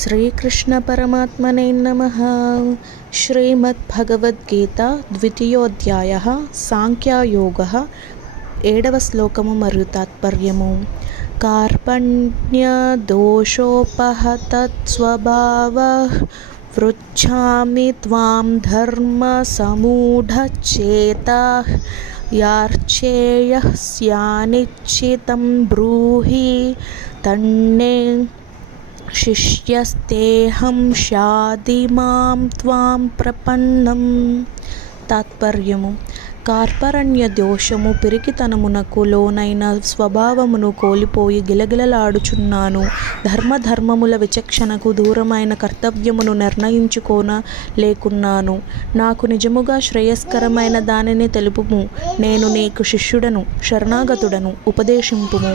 శ్రీకృష్ణ పరమాత్మనే నమః. శ్రీమద్భగవద్గీత ద్వితీయోధ్యాయః సాంఖ్యయోగః. 7వ శ్లోకము మరియు తాత్పర్యము. కార్పణ్యదోషోపహతస్వభావః పృచ్ఛామి త్వాం ధర్మసమూఢచేతాః యార్చేయః స్యానిశ్చితం బ్రూహి తన్నే శిష్యస్తేహం షాదిమాం త్వాం ప్రపన్నం. తాత్పర్యము. కార్పణ్య దోషము పిరికితనమునకు లోనైన స్వభావమును కోల్పోయి గిలగిలలాడుచున్నాను. ధర్మముల విచక్షణకు దూరమైన కర్తవ్యమును నిర్ణయించుకోన లేకున్నాను. నాకు నిజముగా శ్రేయస్కరమైన దానిని తెలుపుము. నేను నీకు శిష్యుడను, శరణాగతుడను, ఉపదేశింపుము.